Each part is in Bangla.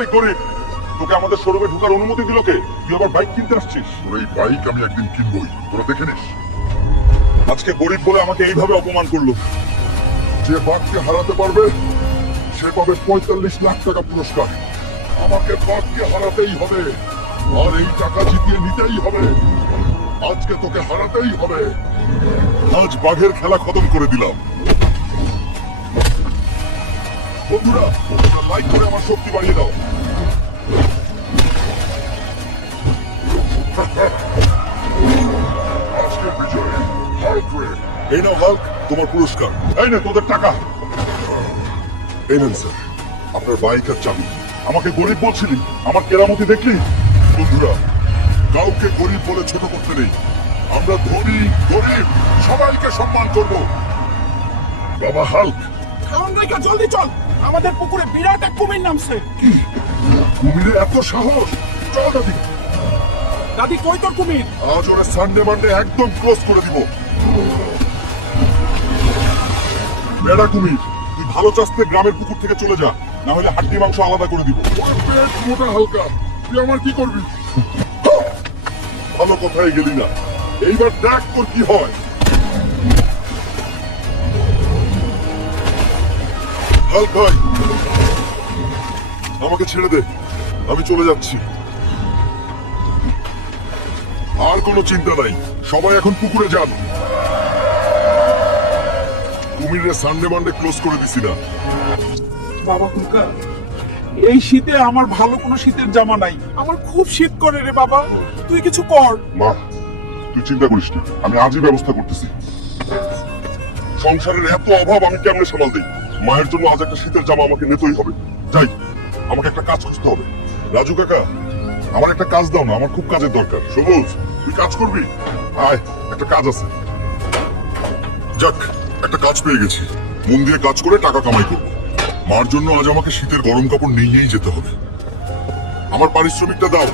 এই গরিব, তোকে আমাদের শোরুমে ঢোকার অনুমতি দিল কে? তুই আবার বাইক কিনতে আসছিস? তোর এই বাইক আমি একদিন কিনবই, তোরা দেখে নিস। আজকে গরিব বলে আমাকে এইভাবে অপমান করলো। যে বাঘকে হারাতে পারবে সে পাবে 45 লাখ টাকা পুরস্কার। আমাকে বাঘকে হারাতেই হবে, আর এই টাকা জিতিয়ে নিতেই হবে। আজকে তোকে হারাতেই হবে। আজ বাঘের খেলা খতম করে দিলাম। বন্ধুরা, তোমরা লাইক করে আমার শক্তি বাড়িয়ে দাও। আজকে বিজয় হাল্ক রে। এই নাও হাল্ক, তোমার পুরস্কার। এই নে তোদের টাকা। এই নেন স্যার, আপনার বাইক আর চাবি। আমাকে গরিব বলছিলি, আমার কেরামতি দেখলি? বন্ধুরা, কাউকে গরিব বলে ছোট করতে নেই। আমরা ধনী গরিব সবাইকে সম্মান করব। বাবা হাল্ক, খাওয়ান রাইকা জলদি চল, আমাদের পুকুরে বিরাট এক কুমির নামছে। কি কুমিরে এত সাহস? চল দাদি, দাদি কই তোর কুমির? আজ ওরা সানডে মানডে একদম ক্লোজ করে দিব। বেড়া কুমির, তুই ভালো চাষতে গ্রামের পুকুর থেকে চলে যা, না হলে হাড্ডি মাংস আলাদা করে দিব। ওর পেট মোটা হালকা, তুই আমার কি করবি? ভালো কথাই গেলি না, এইবার দেখ তোর কি হয়। হাল্ক ভাই, আমাকে ছেড়ে দে, আমি চলে যাচ্ছি। আর কোনো চিন্তা নাই, সবাই এখন পুকুরে যান। কুমিরে সানডে মানডে ক্লোজ করে দিছি না। বাবা হুলকা, এই শীতে আমার ভালো কোনো শীতের জামা নাই, আমার খুব শীত করে রে বাবা, তুই কিছু কর। মা, তুই চিন্তা করিস না, আমি আজই ব্যবস্থা করতেছি। সংসারের এত অভাব আমি কেমনে সামাল দিই? মায়ের জন্য আজ একটা শীতের জামা আমাকে নিতেই হবে। যাই, আমাকে একটা কাজ খুঁজতে হবে। রাজু কাকা, আমার একটা কাজ দাও না, আমার খুব কাজের দরকার। সবুজ, তুই কাজ করবি? আয়, একটা কাজ আছে। যাক, একটা কাজ পেয়ে গেছি। মন দিয়ে কাজ করে টাকা কামাই করব। মার জন্য আজ আমাকে শীতের গরম কাপড় নিয়েই যেতে হবে। আমার পারিশ্রমিকটা দাও।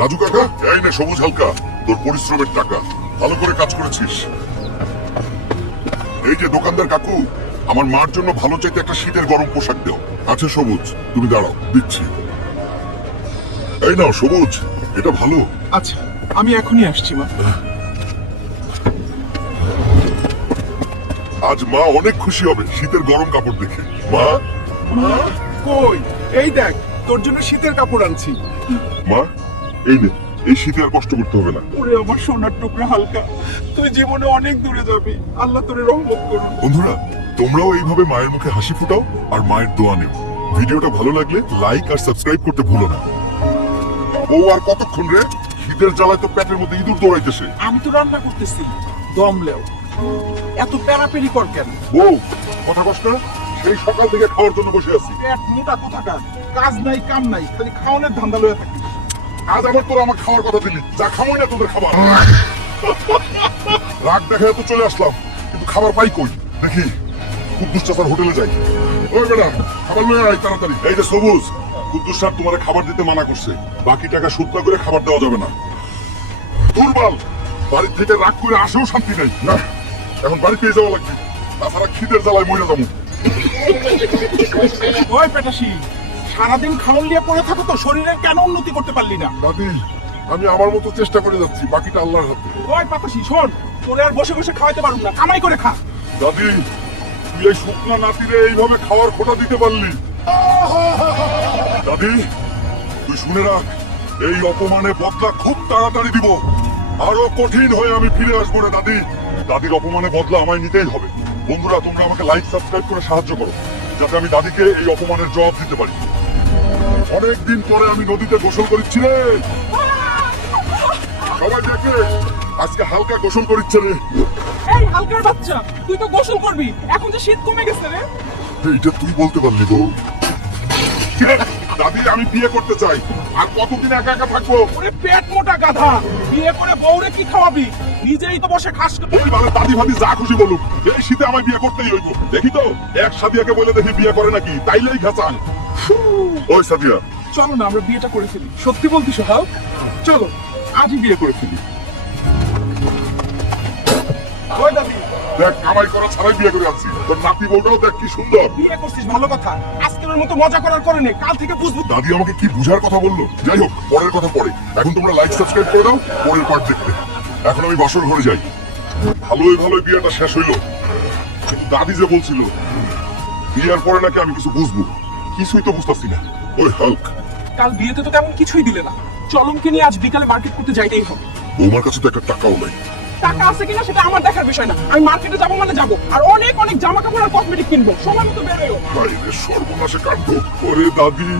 রাজু কাকা, এই নে সবুজ হালকা, তোর পরিশ্রমের টাকা। ভালো করে কাজ করেছিস। এই যে দোকানদার কাকু, আমার মার জন্য ভালো চাইতে একটা শীতের গরম পোশাক দাও। আচ্ছা সবুজ, তুমি দাঁড়াও, দিচ্ছি। এই নাও সবুজ, এটা ভালো। আচ্ছা, আমি এখনই আসছি মা। আজ মা অনেক খুশি হবে শীতের গরম কাপড় দেখে। মা, মা কই? এই দেখ, তোর জন্য শীতের কাপড় আনছি। মা, এই নে, এই শীতে আর কষ্ট করতে হবে না। ওরে আমার সোনার টুকরা হালকা, তুই জীবনে অনেক দূরে যাবি, আল্লাহ তোরে রহমত করুন। বন্ধুরা, তোমরাও এইভাবে মায়ের মুখে হাসি ফুটাও আর মায়ের দোয়া নিও। ভিডিওটা ভালো লাগলে লাইক আর সাবস্ক্রাইব করতে ভুলো না। ও আর কতক্ষণ রে? শীতের জ্বালায় তো পেটের মধ্যে ইঁদুর দৌড়াইতেছে। আমি তো রান্না করতেছি, দম লেও। এত প্যারাপেরি কর কেন? বউ, কথা কস না? সেই সকাল থেকে খাওয়ার জন্য বসে আছি। পেট মোটা কোথাকার, কাজ নাই কাম নাই, খালি খাওয়ানোর ধান্দা লয়ে থাকিস। আজ আবার তোরা আমার খাওয়ার কথা দিলি, যা খামোই না তোদের খাবার। রাগ দেখা তো চলে আসলাম, কিন্তু খাবার পাই কই? দেখি কুদ্দুস চাচার হোটেলে যাই। ওই ম্যাডাম, খাবার লয়ে আয় তাড়াতাড়ি। এই যে সবুজ, কুদ্দুস স্যার তোমার খাবার দিতে মানা করছে। বাকি টাকা সুদ না করে খাবার দেওয়া যাবে না। দুর্বল, বাড়ি থেকে রাগ করে আসেও শান্তি নেই। না, এখন বাড়ি পেয়ে যাওয়া লাগবে, তাছাড়া খিদের জ্বালায় মরে যাবো। ওই পেটাসি, সারাদিন খাওয়ান লিয়ে পড়ে থাকো তো, শরীরের কেন উন্নতি করতে পারলি না? দাদি, আমি আমার মতো চেষ্টা করে যাচ্ছি, বাকিটা আল্লাহর হাতে। ওই পাতাসি শোন, তোরে আর বসে বসে খাওয়াইতে পারুম না, কামাই করে খা। দাদি, তুই এই শুকনা নাতিরে এইভাবে খাওয়ার খোটা দিতে পারলি? দাদি, তুই শুনে রাখ, এই অপমানে বদলা খুব তাড়াতাড়ি দিব। আরো কঠিন হয়ে আমি ফিরে আসবো রে দাদি। দাদির অপমানে বদলা আমায় নিতেই হবে। বন্ধুরা, তোমরা আমাকে লাইক সাবস্ক্রাইব করে সাহায্য করো, যাতে আমি দাদিকে এই অপমানের জবাব দিতে পারি। অনেকদিন পরে আমি নদীতে গোসল করিচ্ছি রে। সবাই দেখে, আজকে হালকা গোসল করিচ্ছে রে। এই হালকার বাচ্চা, তুই তো গোসল করবি, এখন যে শীত কমে গেছে রে। এইটা তুই বলতে পারলি বউ? দাদি, আমি বিয়ে করতে চাই। আর কতদিন একা একা থাকবো? ওরে পেট মোটা গাধা, বিয়ে করে বউরে কি খাওয়াবি? নিজেই তো বসে খাস। ওই মানে দাদি ভাবি যা খুশি বলুক, এই শীতে আমায় বিয়ে করতেই হইব। দেখি তো এক সাদিয়াকে বলে দেখি বিয়ে করে নাকি, তাইলেই ঘাচান। ওই সাদিয়া, চলো না আমরা বিয়েটা করে ফেলি। সত্যি বলতিস হাল? চলো আজই বিয়ে করে ফেলি। ওই দাদি, দেখ কামাই করা ছাড়াই বিয়ে করে আনছি তোর নাতি বউটাও দেখ কি সুন্দর। বিয়ে করছিস ভালো কথা, আজকের মতো মজা করার করে নে, কাল থেকে বুঝবো। দাদি আমাকে কি বুঝার কথা বললো, যাই হোক পরের কথা পরে। এখন তোমরা লাইক সাবস্ক্রাইব করে দাও পরের পার্ট দেখতে। এখন আমি বাসর ঘরে যাই। ভালোই ভালোই বিয়েটা শেষ হইলো, কিন্তু দাদি যে বলছিল বিয়ের পরে নাকি আমি কিছু বুঝবো, কিছুই তো বুঝতেছি না। ওই হাল্ক, কাল বিয়েতে তো তেমন কিছুই দিলে না, চলমকে নিয়ে আজ বিকালে মার্কেট করতে যাইতেই হবে। বৌমার কাছে তো একটা টাকাও নাই। টাকা আছে কিনা সেটা আমার দেখার বিষয় না, আমি মার্কেটে যাবো মানে যাবো, আর অনেক অনেক জামা কাপড় আর কসমেটিক কিনবো, সময় মতো বেরোয়ো। বাইরে সর্বনাশে কাণ্ড। ওরে দাদি,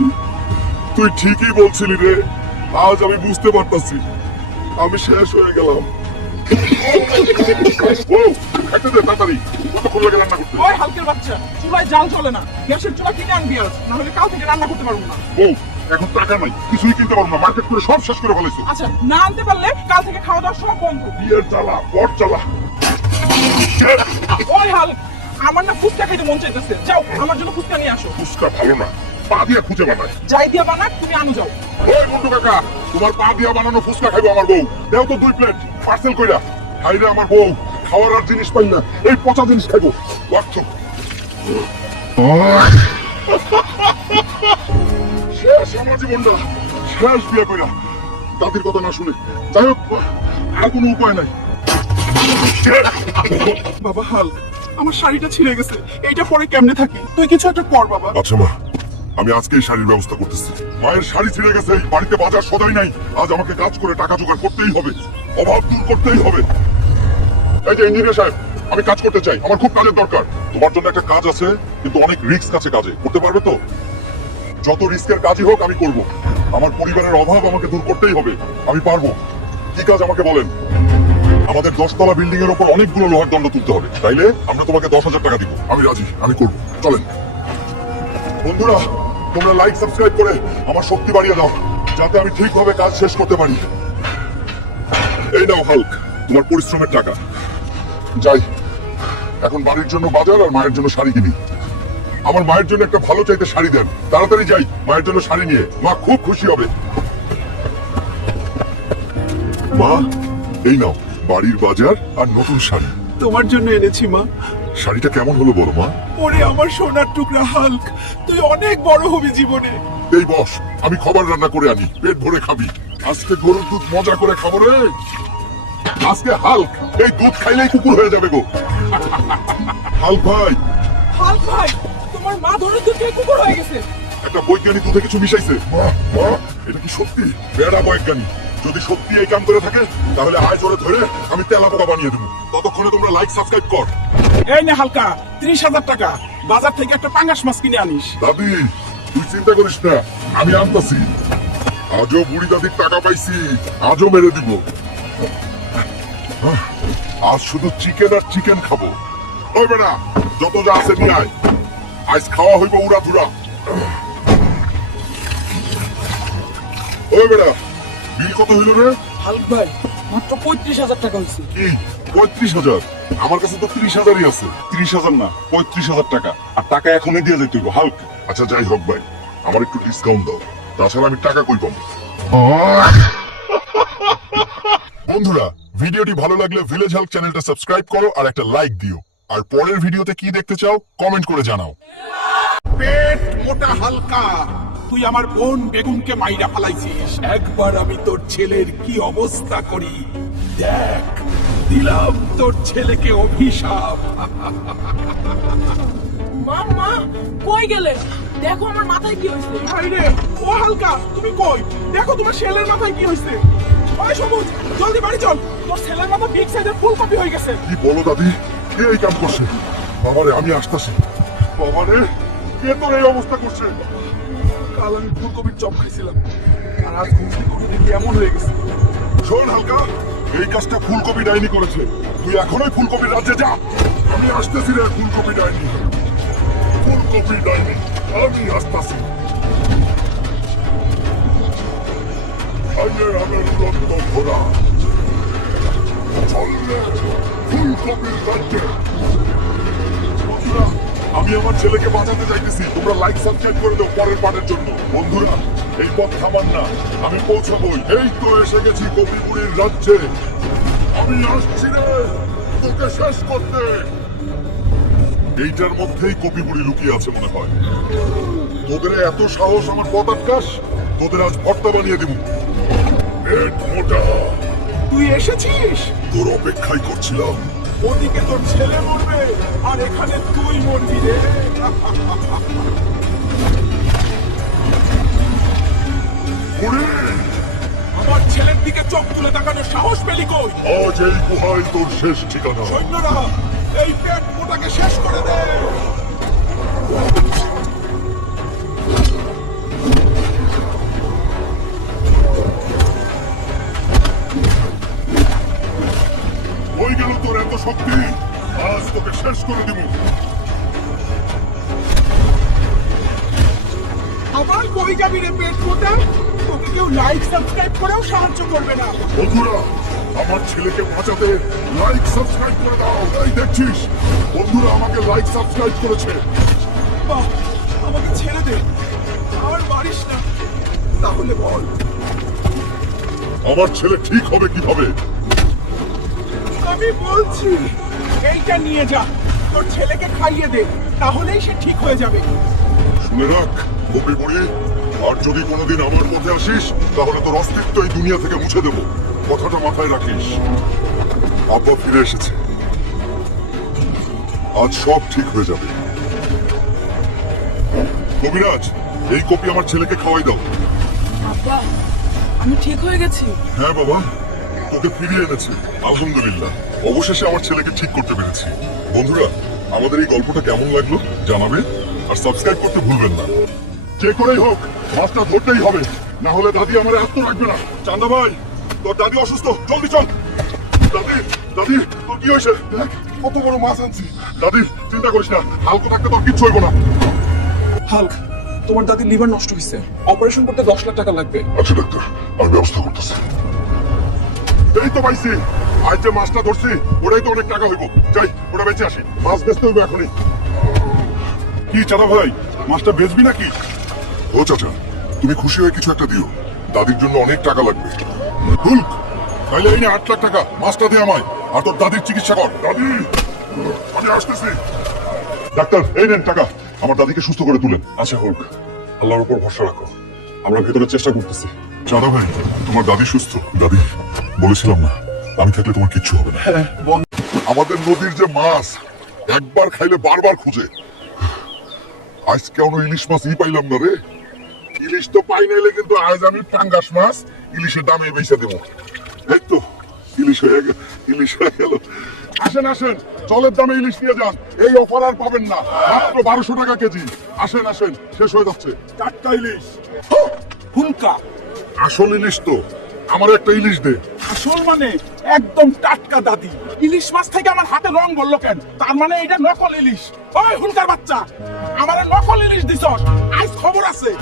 তুই ঠিকই বলছিলি রে, আজ আমি বুঝতে পারতাছি আমি শেষ হয়ে গেলাম। ও একটা দে তাড়াতাড়ি, কতক্ষণ লাগে রান্না করতে? ওই হালকের বাচ্চা, চুলায় জাল চলে না, গ্যাসের চুলা কিনে আনবি আজ, না হলে কাল থেকে রান্না করতে পারবো না। ও এখন টাকা নাই, কিছুই কিনতে পারবো না, মার্কেট করে সব শেষ করে ফেলেছো। আচ্ছা না আনতে পারলে কাল থেকে খাওয়া দাওয়া সব বন্ধ। বিয়ের জ্বালা বট জ্বালা। ওই হালক, আমার না ফুচকা খাইতে মন চাইতেছে, যাও আমার জন্য ফুচকা নিয়ে আসো। ফুচকা ভালো না, পা দিয়ে খুঁজে বানায়। যাই দিয়া বানাক তুমি আনো যাও। ওই বন্ধু কাকা, তোমার পা দিয়া বানানো ফুচকা খাইবো আমার বউ, দেও তো 2 প্লেট পার্সেল কইরা। হাইরে আমার বউ, খাওয়ার আর জিনিস পাই না, এই পচা জিনিস খাইবো। বাচ্চো শেষ আমার জীবনটা, শেষ বিয়ে কইরা দাদির কথা না শুনে। যাই হোক আর কোনো উপায় নাই। বাবা হালক, আমার শাড়িটা ছিঁড়ে গেছে, এইটা পরে কেমনে থাকি, তুই কিছু একটা কর বাবা। আচ্ছা মা, আমি আজকেই শাড়ির ব্যবস্থা করতেছি। মায়ের শাড়ি ছিঁড়ে গেছে, বাড়িতে বাজার সদাই নাই, আজ আমাকে কাজ করে টাকা জোগাড় করতেই হবে, অভাব দূর করতেই হবে। এই যে ইঞ্জিনিয়ার সাহেব, আমি কাজ করতে চাই, আমার খুব কাজের দরকার। তোমার জন্য একটা কাজ আছে, কিন্তু অনেক রিস্ক আছে কাজে, করতে পারবে তো? যত রিস্কের কাজই হোক আমি করব, আমার পরিবারের অভাব আমাকে দূর করতেই হবে, আমি পারবো। কি কাজ আমাকে বলেন? আমাদের 10 তলা বিল্ডিং এর উপর অনেকগুলো লোহার দণ্ড তুলতে হবে, তাইলে আমরা তোমাকে 10,000 টাকা দিব। আমি রাজি, আমি করব, চলেন। বন্ধুরা তোমরা লাইক সাবস্ক্রাইব করে আমার শক্তি বাড়িয়ে দাও, যাতে আমি ঠিকভাবে কাজ শেষ করতে পারি। এই নাও হাল্ক, তোমার পরিশ্রমের টাকা। যাই এখন বাড়ির জন্য বাজার আর মায়ের জন্য শাড়ি কিনি। আমার মায়ের জন্য একটা ভালো চাইতে শাড়ি দেন, তাড়াতাড়ি যাই মায়ের জন্য শাড়ি নিয়ে, মা খুব খুশি হবে। মা এই নাও বাড়ির বাজার আর নতুন শাড়ি। তোমার জন্য এনেছি মা। শাড়িটা কেমন হলো বলো মা? ওরে আমার সোনার টুকরা হালক, তুই অনেক বড় হবি জীবনে। এই বস, আমি খাবার রান্না করে আনি, পেট ভরে খাবি। আজকে গরুর দুধ মজা করে খাবো রে। আজকে হাল্ক এই দুধ খাইলেই কুকুর হয়ে যাবে গো। হাল্ক ভাই, হালক ভাই, তোমার মা ধরে দুধ খেয়ে কুকুর হয়ে গেছে। একটা বৈজ্ঞানিক দুধে কিছু মিশাইছে। মা, এটা কি সত্যি? বেড়া বৈজ্ঞানিক, যদি সত্যি এই কাম করে থাকে তাহলে আয় জোরে ধরে আমি তেলা পোকা বানিয়ে দেবো। ততক্ষণে তোমরা লাইক সাবস্ক্রাইব কর। এই নে হালকা, 30,000 টাকা, বাজার থেকে একটা পাঙ্গাস মাছ কিনে আনিস। দাদি তুই চিন্তা করিস না, আমি আনতাছি। আজও বুড়ি দাদির টাকা পাইছি, আজও মেরে দিব। আজ শুধু চিকেন আর চিকেন খাবো। ওই বেটা, যত যা আছে নিয়ে আয়, আজ খাওয়া হইব উড়া ধুরা। ওই বেটা, বিল কত হইল রে? হালক ভাই, মাত্র 35,000 টাকা হয়েছে। কি 35,000? আমার কাছে তো 30,000ই আছে। 30,000 না, 35,000 টাকা। আর টাকা এখনই দিয়ে যাইতে হইব হাল্ক। আচ্ছা যাই হোক ভাই, আমার একটু ডিসকাউন্ট দাও, তাছাড়া আমি টাকা কই পাবো? বন্ধুরা ভিডিওটি ভালো লাগলে ভিলেজ হাল্ক চ্যানেলটা সাবস্ক্রাইব করো আর একটা লাইক দিও। আর পরের ভিডিওতে কি দেখতে চাও কমেন্ট করে জানাও। পেট মোটা হালকা, তুই আমার বোন বেগুনকে মাইরা ফালাইছিস, একবার আমি তোর ছেলের কি অবস্থা করি দেখ। দিলাম তোর ছেলেকে অভিশাপ। মাম্মা কই গেলে? দেখো আমার মাথায় কি হয়েছে। আরে ও হালকা, তুমি কই? দেখো তোমার ছেলের মাথায় কি হয়েছে। ওই সবুজ, জলদি বাড়ি চল, তোর ছেলের মাথা বিগ সাইজের ফুলকপি হয়ে গেছে। কি বলো দাদি, কে এই কাম করছে? বাবারে আমি আসতেছি। বাবারে কে তোর এই অবস্থা করছে? কাল আমি ফুলকপির চপ খাইছিলাম, আর আজ ঘুম থেকে উঠে দেখি এমন হয়ে গেছে। শোন হালকা, এই কাজটা ফুলকপি ডাইনি করেছে, তুই এখনই ফুলকপির রাজ্যে যা। আমি আসতেছি রে ফুলকপি ডাইনি, ফুলকপি ডাইনি, আমি আসতেছি। আইনের আমের রক্ত ভরা, চল রে ফুলকপির রাজ্যে। বন্ধুরা আমি আমার ছেলেকে বাঁচাতে চাইতেছি, তোমরা লাইক সাবস্ক্রাইব করে দাও পরের পার্টের জন্য। বন্ধুরা এই পথ থামান না, আমি পৌঁছাবোই। এই তো এসে গেছি কপিপুরীর রাজ্যে, আমি আসছি রে। তোকে শেষ করতে। এইটার মধ্যেই কপি বুড়ি লুকিয়ে আছে মনে হয়। তোদের এত সাহস আমার পথ আটকাস, তোদের আজ ভর্তা বানিয়ে দিব। পেট মোটা, তুই এসেছিস? তোর অপেক্ষাই করছিলাম। ওদিকে তোর ছেলে মরবে আর এখানে তুই মরবি রে। বুড়ি, আমার ছেলের দিকে চোখ তুলে তাকানোর সাহস পেলি কই? আজ এই গুহায় তোর শেষ ঠিকানা। সৈন্যরা এই পেট মোটাকে শেষ করে দে। হয়ে গেল তোর এত শক্তি, আজ তোকে শেষ করে দিব। আবার কই যাবি রে পেট মোটা? তোকে কেউ লাইক সাবস্ক্রাইব করেও সাহায্য করবে না। বন্ধুরা, আমার ছেলেকে বাঁচাতে লাইক সাবস্ক্রাইব করে দাও। এই দেখছিস, বন্ধুরা আমাকে লাইক সাবস্ক্রাইব করেছে। বাহ, আমাকে ছেড়ে দে, আর মারিস না। তাহলে বল, আমার ছেলে ঠিক হবে কিভাবে? আমি বলছি এইটা নিয়ে যা, তোর ছেলেকে খাইয়ে দে, তাহলেই সে ঠিক হয়ে যাবে। শুনে রাখ কপি বুড়ি, আর যদি কোনোদিন আমার পথে আসিস তাহলে তোর অস্তিত্ব এই দুনিয়া থেকে মুছে দেব। কথাটা মাথায় রাখিস। আব্বা ফিরে এসেছে, আজ সব ঠিক হয়ে যাবে। কবিরাজ, এই কপি আমার ছেলেকে খাওয়াই দাও। আব্বা, আমি ঠিক হয়ে গেছি। হ্যাঁ বাবা, তোকে ফিরিয়ে এনেছি, আলহামদুলিল্লাহ। অবশেষে আমার ছেলেকে ঠিক করতে পেরেছি। বন্ধুরা, আমাদের এই গল্পটা কেমন লাগলো জানাবে, আর সাবস্ক্রাইব করতে ভুলবেন না। যে করেই হোক মাছটা ধরতেই হবে, না হলে দাদি আমার আত্ম রাখবে না। চান্দা ভাই, তোর দাদি অসুস্থ, জলদি চল। দাদি, দাদি, তোর কি হয়েছে? দেখ, কত বড় মাছ আনছি। দাদি, চিন্তা করিস না, হালকা থাকতে তোর কিচ্ছু হইব না। হাল্ক, তোমার দাদির লিভার নষ্ট হয়েছে, অপারেশন করতে 10 লাখ টাকা লাগবে। আচ্ছা ডাক্তার, আমি ব্যবস্থা করতেছি। এই তো পাইছি, আজ যে মাছটা ধরছি ওটাই তো অনেক টাকা হইব। যাই, ওটা বেঁচে আসি। মাছ বেচতে হইব এখনই। কি চাঁদা ভাই, মাছটা বেচবি নাকি? ও চাচা, তুমি খুশি হয়ে কিছু একটা দিও, দাদির জন্য অনেক টাকা লাগবে। হুল্ক, তাইলে এই নে 8 লাখ টাকা, মাছটা দিয়ে আমায়, আর তোর দাদির চিকিৎসা কর। দাদি, আমি আসতেছি। ডাক্তার, এই নেন টাকা, আমার দাদিকে সুস্থ করে তুলেন। আচ্ছা হুল্ক, আল্লাহর উপর ভরসা রাখো, আমরা ভেতরে চেষ্টা করতেছি। চাঁদা ভাই, তোমার দাদি সুস্থ? দাদি, বলেছিলাম না আমি থাকলে তোমার কিচ্ছু হবে না। আমাদের নদীর যে মাছ একবার খাইলে বারবার খুঁজে, আজ কেন ইলিশ মাছ পাইলাম না রে। ইলিশ তো পাই নাইলে কিন্তু আজ আমি পাঙ্গাস মাছ ইলিশের দামে বেচে দেবো। এই তো ইলিশ হয়ে গেল, ইলিশ হয়ে গেল। আসেন আসেন, জলের দামে ইলিশ নিয়ে যান, এই অফার আর পাবেন না, মাত্র 1200 টাকা কেজি। আসেন আসেন, শেষ হয়ে যাচ্ছে। টাটকা ইলিশ, ফুলকা। আসল ইলিশ তো, আমার একটা ইলিশ দে। আসল মানে একদম টাটকা দাদি। ইলিশ মাছ থেকে আমার হাতে রং বললো কেন? তার মানে এটা নকল ইলিশ। ওই হুনকার বাচ্চা, আমারে নকল ইলিশ দিছস, আজ খবর আছে।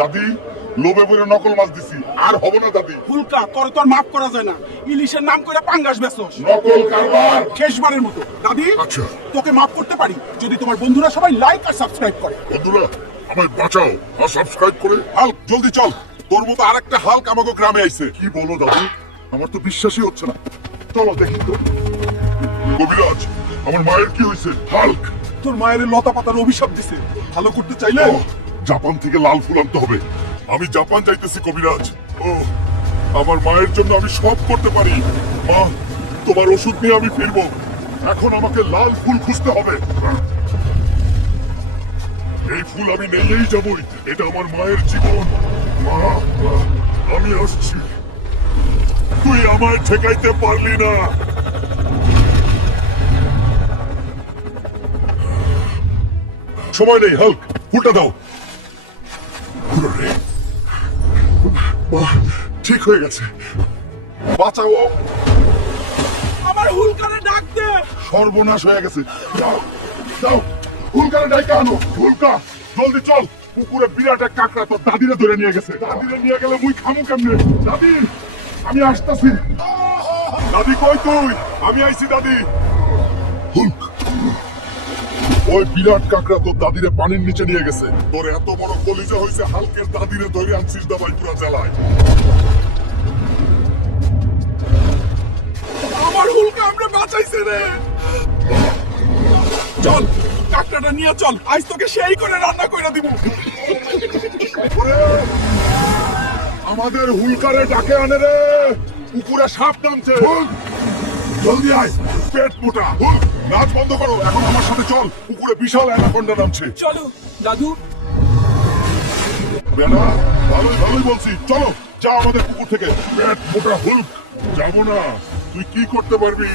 দাদি, লোভে পড়ে নকল মাছ দিছি, আর হবে না দাদি। ফুলকা, তোর তোর মাফ করা যায় না। ইলিশের নাম করে পাঙ্গাস বেচছস, নকল কারবার। শেষবারের মতো। দাদি, আচ্ছা। তোকে মাফ করতে পারি যদি তোমার বন্ধুরা সবাই লাইক আর সাবস্ক্রাইব করে। বন্ধুরা, আমায় বাঁচাও আর সাবস্ক্রাইব করে। হাল্ক, জলদি চল, তোর মতো আরেকটা হাল্ক আমাকে গ্রামে আইছে। কি বলো দাদু, আমার তো বিশ্বাসই হচ্ছে না। চলো দেখি তো। কবিরাজ, আমার মায়ের কি হয়েছে? হাল্ক, তোর মায়ের লতা পাতার অভিশাপ দিছে, ভালো করতে চাইলে ও, জাপান থেকে লাল ফুল আনতে হবে। আমি জাপান যাইতেছি কবিরাজ। ও, আমার মায়ের জন্য আমি সব করতে পারি। মা, তোমার ওষুধ নিয়ে আমি ফিরবো। এখন আমাকে লাল ফুল খুঁজতে হবে। এই ফুল আমি নিয়েই যাবই, এটা আমার মায়ের জীবন। মা, আমি আসছি, তুই আমায় ঠেকাইতে পারলি না। সময় নেই হাল্ক, ফুলটা দাও। মা, ঠিক হয়ে গেছে, বাঁচাও। আমার হুলকারে ডাক দে। সর্বনাশ হয়ে গেছে। যাও যাও, হুলকারে ডাইকা আনো। হুলকা, জলদি চল, পুকুরে বিরাট এক কাকড়া তোর দাদিরে ধরে নিয়ে গেছে। দাদিরে নিয়ে গেলে মুই খামু কেমনে? দাদি, আমি আসতাছি। দাদি কই তুই? আমি আইছি দাদি। হুল্ক, ওই বিরাট কাকড়া তোর দাদিরে পানির নিচে নিয়ে গেছে। তোর এত বড় কলিজা হইছে, হালকের দাদিরে ধরে আনছিস দাবাই পুরা জেলায়। আমার হুলকা আমরা বাঁচাইছে রে। চল কাকড়াটা নিয়ে চল, আজ তোকে সেই করে রান্না করে দিব। ওরে, আমাদের হুলকারে ডাকে আনে রে, পুকুরে সাপ নামছে। জলদি আয়, পেট মোটা। নাচ বন্ধ করো, এখন আমার সাথে চল, পুকুরে বিশাল অ্যানাকোন্ডা নামছে। চলো দাদু। বেটা, ভালোই ভালোই বলছি, চলো যা আমাদের পুকুর থেকে। পেট মোটা হুলক, যাবো না, তুই কি করতে পারবি?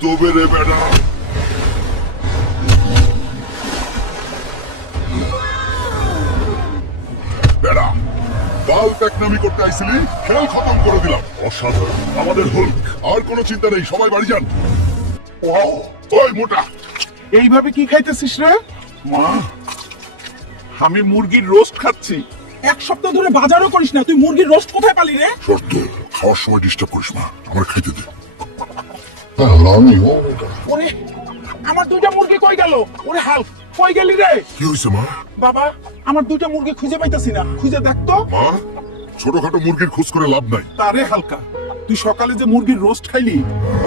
তবে রে বেটা। বেটা, বাল প্যাকনামি করতে আইছিলি, খেল খতম করে দিলাম। অসাধারণ, আমাদের হুলক। আর কোনো চিন্তা নেই, সবাই বাড়ি যান। ওয়াও, ওই মোটা, এইভাবে কি খাইতেছিস রে? মা, আমি মুরগির রোস্ট খাচ্ছি। এক সপ্তাহ ধরে বাজারও করিস না, তুই মুরগির রোস্ট কোথায় পালি রে? শর্ত, খাওয়ার সময় ডিস্টার্ব করিস না, আমার খাইতে দে। ওরে, আমার দুইটা মুরগি কই গেল? ওরে হাল্ক, কই গেলি রে? কি হয়েছে মা? বাবা, আমার দুইটা মুরগি খুঁজে পাইতাছি না, খুঁজে দেখ তো। মা, ছোটখাটো মুরগির খোঁজ করে লাভ নাই। তারে হালকা, তুই সকালে যে মুরগির রোস্ট খাইলি,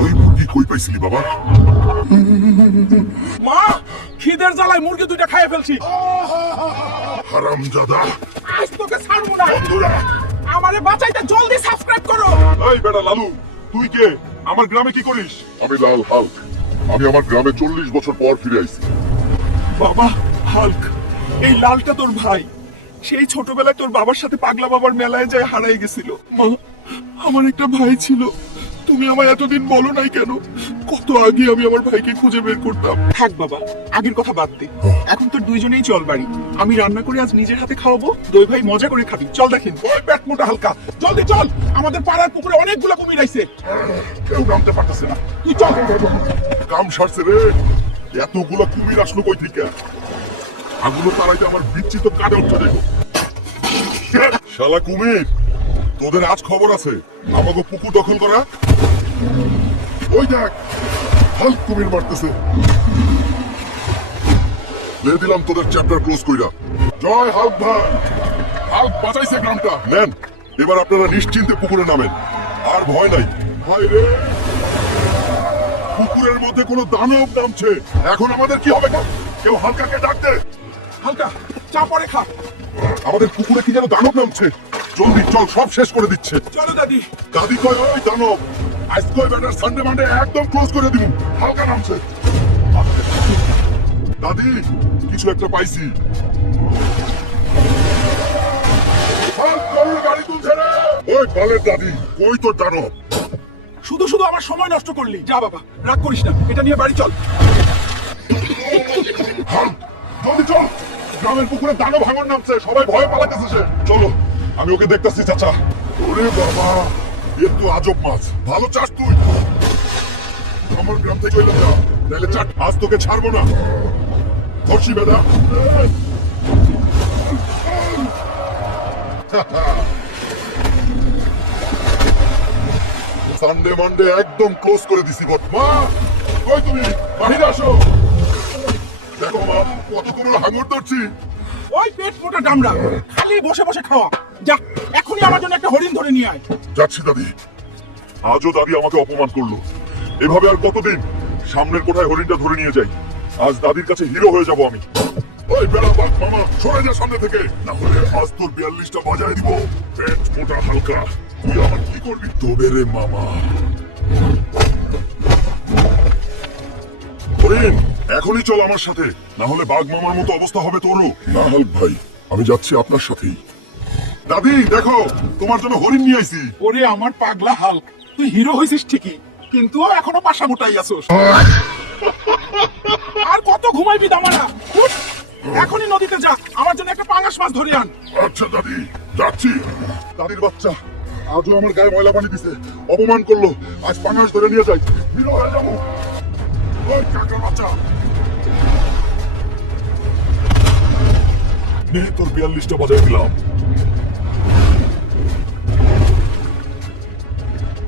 ওই মুরগি কই পাইছিলি বাবা? মা, খিদের জ্বালায় মুরগি দুইটা খাইয়ে ফেলছি। হারামজাদা। আজ তোকে ছাড়বো না। বন্ধুরা, আমারে বাঁচাইতে জলদি সাবস্ক্রাইব করো। এই বেটা লালু, তুই কে? আমার গ্রামে কি করিস? আমি লাল হাল্ক, আমি আমার গ্রামে 40 বছর পর ফিরে আইছি। বাবা হাল্ক, এই লালটা তোর ভাই। সেই ছোটবেলায় তোর বাবার সাথে পাগলা বাবার মেলায় যায় হারাই গেছিল। মা, আমার একটা ভাই ছিল, তুমি আমায় এতদিন বলো নাই কেন? কত আগে আমি আমার ভাইকে খুঁজে বের করতাম। থাক বাবা, আগের কথা বাদ দে। এখন তোর দুইজনেই চল বাড়ি, আমি রান্না করে আজ নিজের হাতে খাওয়াবো। দুই ভাই মজা করে খাবি, চল দেখেন। ওই পেট মোটা হালকা, জলদি চল, আমাদের পাড়ার পুকুরে অনেকগুলো কুমির আইছে। কেউ নামতে পারতেছে না। তুই চল। কাম সারছে রে, এতগুলো কুমির আসলো কই থেকে? আগুলো তারাইতে আমার বিচ্ছি তো কাটে উঠছে দেখো। শালা কুমির, তোদের আজ খবর আছে, আমাকে পুকুর দখল করা। ওই দেখ, হাল্ক কুমির মারতেছে। লে দিলাম তোদের চ্যাপ্টার ক্লোজ কইরা। জয় হাল্ক ভাই, হাল্ক বাঁচাইছে গ্রামটা। নেন, এবার আপনারা নিশ্চিন্তে পুকুরে নামেন, আর ভয় নাই। ভয় রে, পুকুরের মধ্যে কোনো দানব নামছে। এখন আমাদের কি হবে? কেউ হালকাকে ডাক দে। হালকা, চা পরে খা। আমাদের পুকুরে কি যেন দানব নামছে। জলদি চল, সব শেষ করে দিচ্ছে। চলো দাদি। দাদি কয় ওই দানব আজ কয় বেটার সানডে মানডে একদম ক্লোজ করে দিব। হালকা নামছে। দাদি, কিছু একটা পাইছি। হাল্ক কবুল গাড়ি তুলছে রে। ওই বালের দাদি, কই তোর দানব? শুধু শুধু আমার সময় নষ্ট করলি। যা বাবা, রাগ করিস না, এটা নিয়ে বাড়ি চল। হাল্ক, জলদি চল, গ্রামের পুকুরে দানব ভাঙন নামছে, সবাই ভয় পালাতেছে সে। চলো, আমি ওকে দেখতেছি চাচা। ওরে বাবা, এর তো আজব মাছ। ভালো চাস তুই। আমার গ্রাম থেকে হইলাম না, তাহলে চাট, আজ তোকে ছাড়বো না। ধরছি বেদা। সানডে মানডে একদম ক্লোজ করে দিছি বট। মা, কই তুমি? বাহিরে আসো। দেখো মা, কত তোমার হাঙর ধরছি। ওই পেট মোটা ডামরা, খালি বসে বসে খাওয়া। যা, এখনই আমার জন্য একটা হরিণ ধরে নিয়ে আয়। যাচ্ছি দাদি। আজও দাদি আমাকে অপমান করলো। এভাবে আর কতদিন? সামনের কোঠায় হরিণটা ধরে নিয়ে যাই। আজ দাদির কাছে হিরো হয়ে যাব আমি। ওই বেড়া বাঘ মামা, সরে যা সামনে থেকে, না হলে আজ তোর 42টা বাজায় দিব। পেট মোটা হালকা, তুই আমার কি করবি? তবে রে মামা। হরিণ, এখনই চল আমার সাথে, না হলে বাঘ মামার মতো অবস্থা হবে তোরও। না হাল্ক ভাই, আমি যাচ্ছি আপনার সাথেই। দাদি দেখো, তোমার জন্য হরিণ নিয়ে আইছি। ওরে আমার পাগলা হাল্ক, তুই হিরো হয়েছিস ঠিকই, কিন্তু এখনো পাশা মোটাই আছোস। আর কত ঘুমাইবি দামারা? উঠ, এখনই নদীতে যা, আমার জন্য একটা পাঙ্গাস মাছ ধরে আন। আচ্ছা দাদি, যাচ্ছি। দাদির বাচ্চা আজও আমার গায়ে ময়লা পানি দিছে, অপমান করলো। আজ পাঙাশ ধরে নিয়ে যাই, হিরো হয়ে যাবো। ওই কাকা বাচ্চা, নে তোর 42টা বাজায় দিলাম।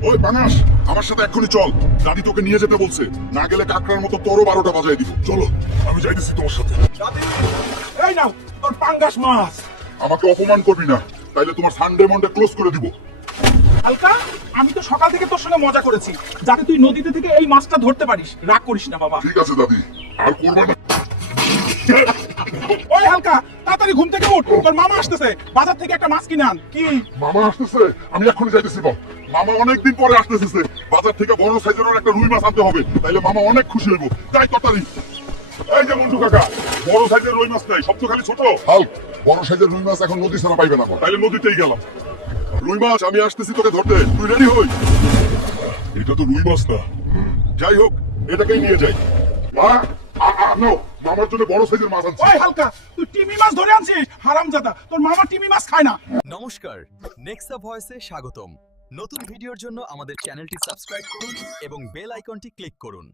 ওই পাঙাশ, আমার সাথে এক্ষুনি চল। দাদি তোকে নিয়ে যেতে বলছে, না গেলে কাকড়ার মতো তোরও 12টা বাজায় দিব। চলো, আমি যাইতেছি তোমার সাথে। দাদি, এই নাও তোর পাঙ্গাস মাছ। আমাকে অপমান করবি না, তাইলে তোমার সানডে মন্ডে ক্লোজ করে দিব। হালকা, আমি তো সকাল থেকে তোর সঙ্গে মজা করেছি যাতে তুই নদীতে থেকে এই মাছটা ধরতে পারিস। রাগ করিস না বাবা। ঠিক আছে দাদি, আর করবা না। ওই হালকা, তাড়াতাড়ি ঘুম থেকে উঠ, তোর মামা আসতেছে, বাজার থেকে একটা মাছ কিনে আন। কি? মামা আসতেছে, আমি এখনই যাইতেছি বাবা। মামা অনেকদিন পরে আসতেছে, বাজার থেকে বড় সাইজের একটা রুই মাছ আনতে হবে, তাইলে মামা অনেক খুশি হইব। তাই তাড়াতাড়ি। এই যে মন্টু কাকা, বড় সাইজের রুই মাছ নাই, সব তো খালি ছোট। হাল্ক, বড় সাইজের রুই মাছ এখন নদী ছাড়া পাইবে না। তাইলে নদীতেই গেলাম। রুই মাছ, আমি আসতেছি তোকে ধরতে, তুই রেডি হই। এটা তো রুই মাছ না, যাই হোক এটাকেই নিয়ে যাই। মা, নো, মামার জন্য বড় সাইজের মাছ আনছি। ওই হালকা, তুই টিমি মাছ ধরে আনছিস? হারামজাদা, তোর মামা টিমি মাছ খায় না। নমস্কার, নেক্সা ভয়েসে স্বাগতম। নতুন ভিডিওর জন্য আমাদের চ্যানেলটি সাবস্ক্রাইব করুন এবং বেল আইকনটি ক্লিক করুন।